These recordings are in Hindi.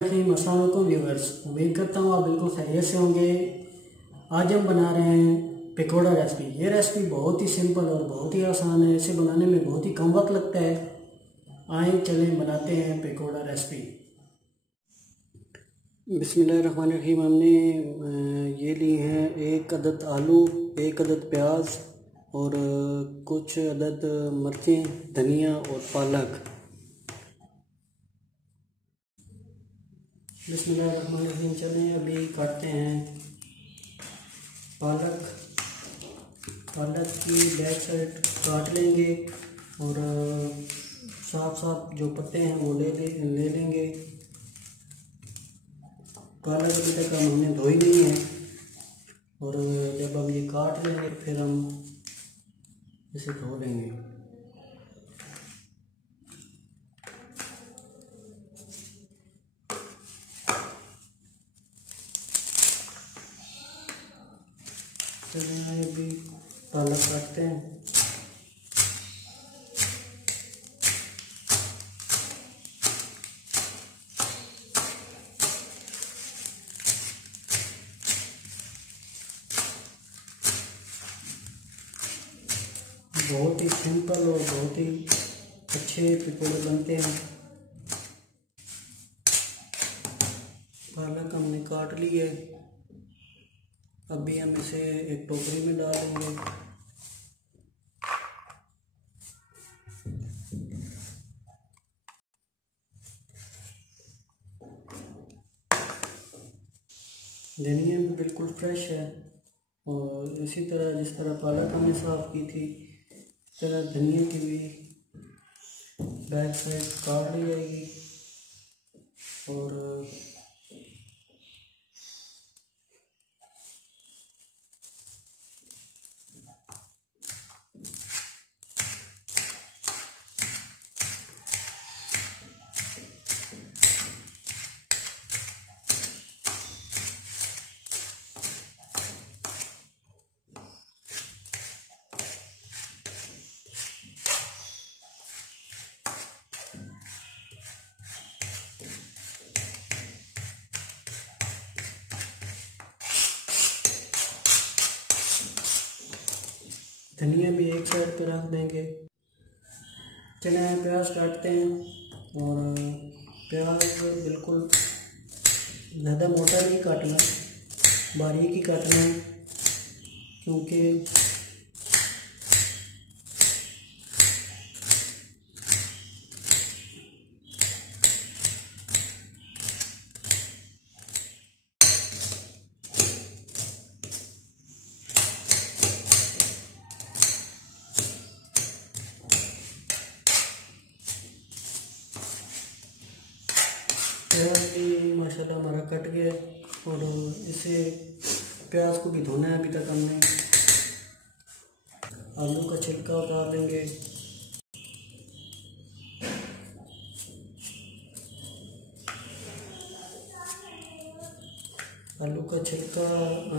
अस्सलाम वालेकुम व्यूअर्स, उम्मीद करता हूँ आप बिल्कुल खैरियत से होंगे। आज हम बना रहे हैं पकौड़ा रेसिपी। ये रेसिपी बहुत ही सिंपल और बहुत ही आसान है। इसे बनाने में बहुत ही कम वक्त लगता है। आए चलें बनाते हैं पकौड़ा रेसिपी। बिस्मिल्लाहिर्रहमानिर्रहीम। हमने ये लिए हैं 1 अदद आलू, 1 अदद प्याज और कुछ अदद मिर्चें, धनिया और पालक। बिस्मिल्लाहिर्रहमानिर्रहीम। चलें अभी काटते हैं पालक। पालक की बैक साइड काट लेंगे और साफ साफ जो पत्ते हैं वो ले लेंगे। पालक अभी तक हमने धोई नहीं है और जब हम ये काट लेंगे फिर हम इसे धो लेंगे। चलिए अभी पालक काटते हैं। बहुत ही सिंपल और बहुत ही अच्छे पकौड़े बनते हैं। पालक हमने काट ली है। अभी हम इसे एक टोकरी में डालेंगे। धनिया भी बिल्कुल फ्रेश है और इसी तरह जिस तरह पालक हमने साफ़ की थी इस तरह धनिया की भी बैक साइड काट ली जाएगी और धनिया भी एक साइड पर रख देंगे। चलिए प्याज काटते हैं और प्याज बिल्कुल ज़्यादा मोटा नहीं काटना, बारीक ही काटना है क्योंकि प्याज भी माशाल्लाह हमारा कट गया और इसे प्याज को भी धोना है। अभी तक हमने आलू का छिलका उतार लेंगे। आलू का छिलका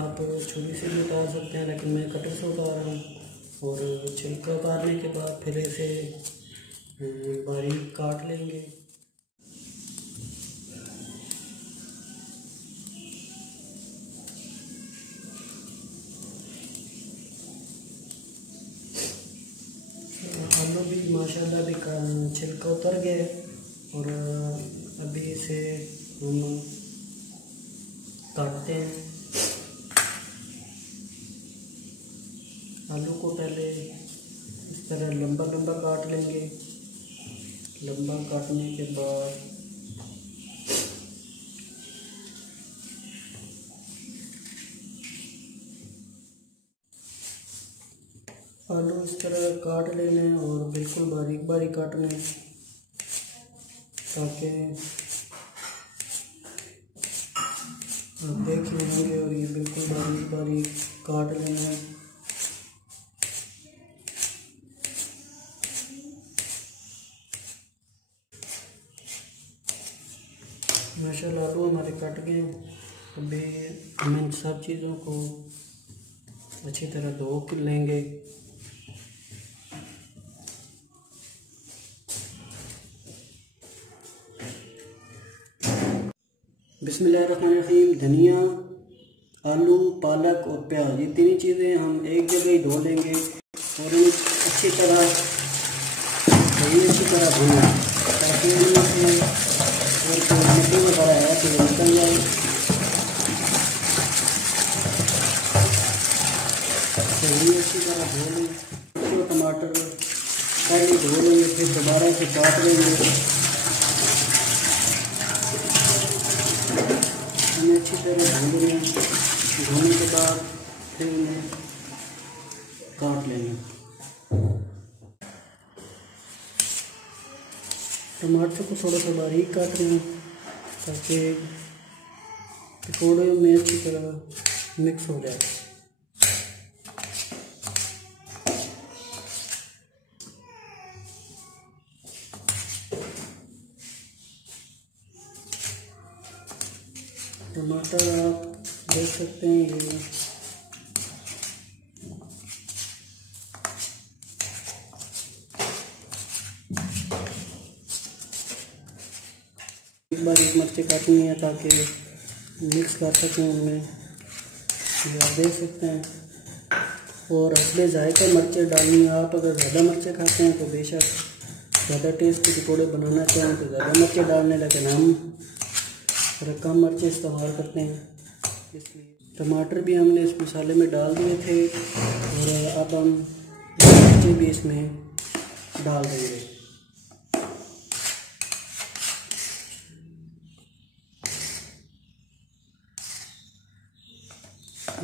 आप छुरी से भी उतार सकते हैं लेकिन मैं कटर से उतार रहा हूँ। और छिलका उतारने के बाद फिर इसे बारीक काट लेंगे। आलू भी माशाल्लाह भी छिलका उतर गया और अभी इसे हम काटते हैं। आलू को पहले इस तरह लंबा लंबा काट लेंगे। लंबा काटने के बाद आलू इस तरह काट लेने और बिल्कुल बारीक बारीक काटने ताकि आप देख लेंगे। और ये बिल्कुल बारीक बारीक काट लेना। माशाल्लाह आलू हमारे कट गए। अभी हम इन सब चीज़ों को अच्छी तरह धो के लेंगे। बिस्मिल्लाहिर्रहमानिर्रहीम। धनिया, आलू, पालक और प्याज, ये तीन चीज़ें हम एक जगह ही धो लेंगे और इन्हें अच्छी तरह भूनें ताकि इनमें से और जो मिट्टी वगैरह है तो निकल जाए। सही अच्छी तरह धो लें। जो टमाटर पहले धो लेंगे फिर दोबारा से काट लेंगे। हमें अच्छी तरह धो लेंगे। धोने के बाद फिर इन्हें काट लेंगे। टमाटर को थोड़ा सा बारीक काट लें ताकि पकौड़े में अच्छी तरह मिक्स हो जाए। टमाटर आप देख सकते हैं ये एक बार एक मिर्ची काटनी है ताकि मिक्स कर सकें उनमें, ये आप देख सकते हैं। और हस्बे जायका मिर्चें डालनी है। आप अगर ज़्यादा मिर्चें खाते हैं तो बेशक ज़्यादा टेस्ट के पकौड़े बनाना चाहें तो ज़्यादा मिर्चें डालने, लेकिन हम थोड़ा कम मिर्चें इस्तेमाल करते हैं इसलिए। टमाटर भी हमने इस मसाले में डाल दिए थे और अब हम मिर्चें भी इसमें डाल देंगे।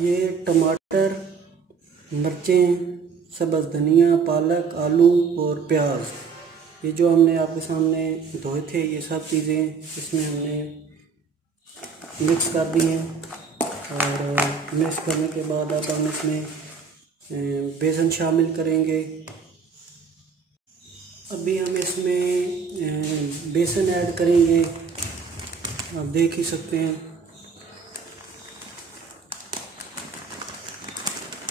ये टमाटर, मिर्चें, सब्ज़ धनिया, पालक, आलू और प्याज, ये जो हमने आपके सामने धोए थे, ये सब चीज़ें इसमें हमने मिक्स कर दी हैं। और मिक्स करने के बाद अब हम इसमें बेसन शामिल करेंगे। अभी हम इसमें बेसन ऐड करेंगे, आप देख ही सकते हैं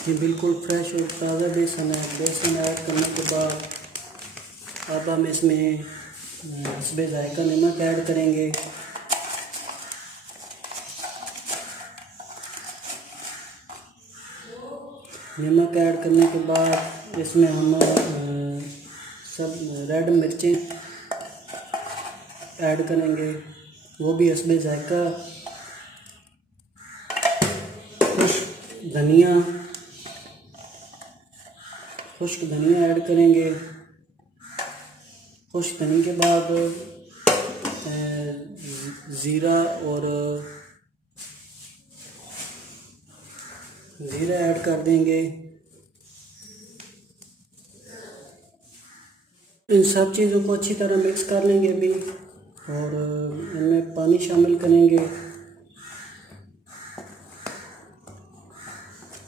ये बिल्कुल फ्रेश और ताज़ा बेसन है। बेसन ऐड करने के बाद अब हम इसमें हस्बे जायका नमक ऐड करेंगे। नमक ऐड करने के बाद इसमें हम सब रेड मिर्चें ऐड करेंगे, वो भी हस्बे जायका। खुश्क धनिया ऐड करेंगे। खुश्क धनिया के बाद ज़ीरा ऐड कर देंगे। इन सब चीज़ों को अच्छी तरह मिक्स कर लेंगे अभी और इनमें पानी शामिल करेंगे।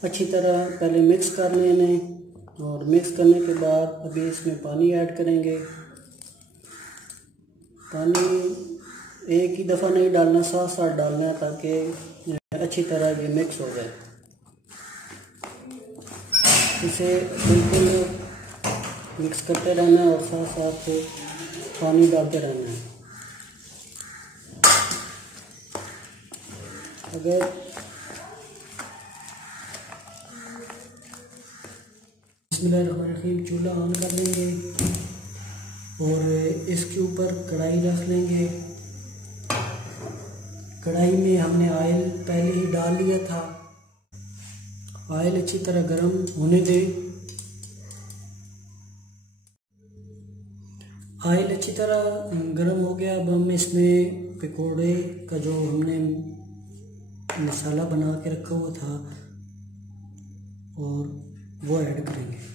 अच्छी तरह पहले मिक्स कर लें और मिक्स करने के बाद अभी इसमें पानी ऐड करेंगे। पानी एक ही दफ़ा नहीं डालना, साथ साथ डालना है ताकि अच्छी तरह ये मिक्स हो जाए। इसे बिल्कुल मिक्स करते रहना है और साथ साथ पानी डालते रहना है। अगर बिस्मिल्लाहिर्रहमानिर्रहीम, चूल्हा ऑन कर लेंगे और इसके ऊपर कढ़ाई रख लेंगे। कढ़ाई में हमने ऑयल पहले ही डाल लिया था। ऑयल अच्छी तरह गर्म होने दें। ऑयल अच्छी तरह गर्म हो गया। अब हम इसमें पकोड़े का जो हमने मसाला बना के रखा हुआ था और वो ऐड करेंगे।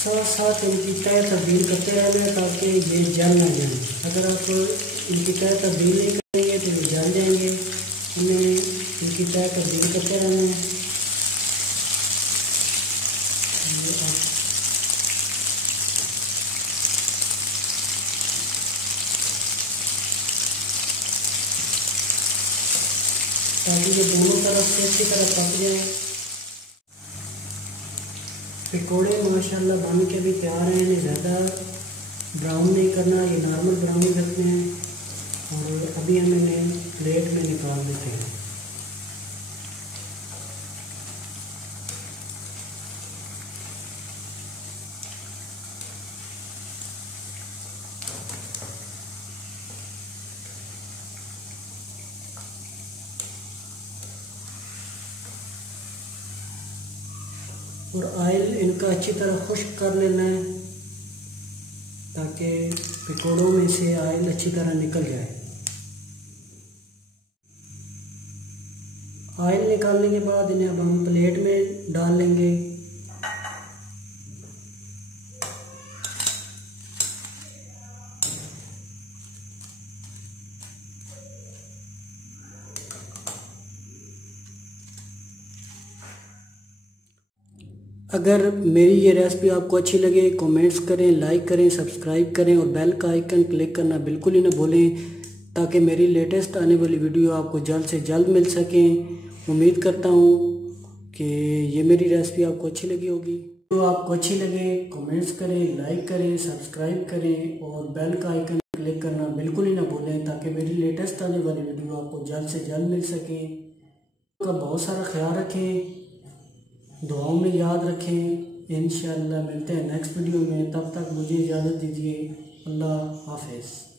साथ साथ इनकी तय तब्दील करते रहना है ताकि ये जल ना जाए। अगर आप इनकी तय तब्दील नहीं करेंगे तो ये जल जाएंगे। हमें इनकी तय तब्दील करते रहना है। ताकि ये दोनों तरफ से अच्छी तरह पक जाए। पकौड़े माशाल्लाह बन के भी तैयार हैं। इन्हें ज़्यादा ब्राउन नहीं करना, ये नॉर्मल ब्राउन ही रखते हैं। और अभी हम इन्हें प्लेट में निकाल देते हैं। और ऑयल इनका अच्छी तरह खुश्क कर लेना है ताकि पकौड़ों में से ऑयल अच्छी तरह निकल जाए। ऑयल निकालने के बाद इन्हें अब हम प्लेट में डाल लेंगे। अगर मेरी ये रेसिपी आपको अच्छी लगे कमेंट्स करें, लाइक करें, सब्सक्राइब करें और बेल का आइकन क्लिक करना बिल्कुल ही ना भूलें ताकि मेरी लेटेस्ट आने वाली वीडियो आपको जल्द से जल्द मिल सकें। उम्मीद करता हूँ कि ये मेरी रेसिपी आपको अच्छी लगी होगी। तो आपको अच्छी लगे कमेंट्स करें, लाइक करें, सब्सक्राइब करें और बेल का आइकन क्लिक करना बिल्कुल ही ना भूलें ताकि मेरी लेटेस्ट आने वाली वीडियो आपको जल्द से जल्द मिल सकें। का बहुत सारा ख्याल रखें, दुआओं में याद रखें। इंशाअल्लाह मिलते हैं नेक्स्ट वीडियो में। तब तक मुझे इजाज़त दीजिए। अल्लाह हाफिज़।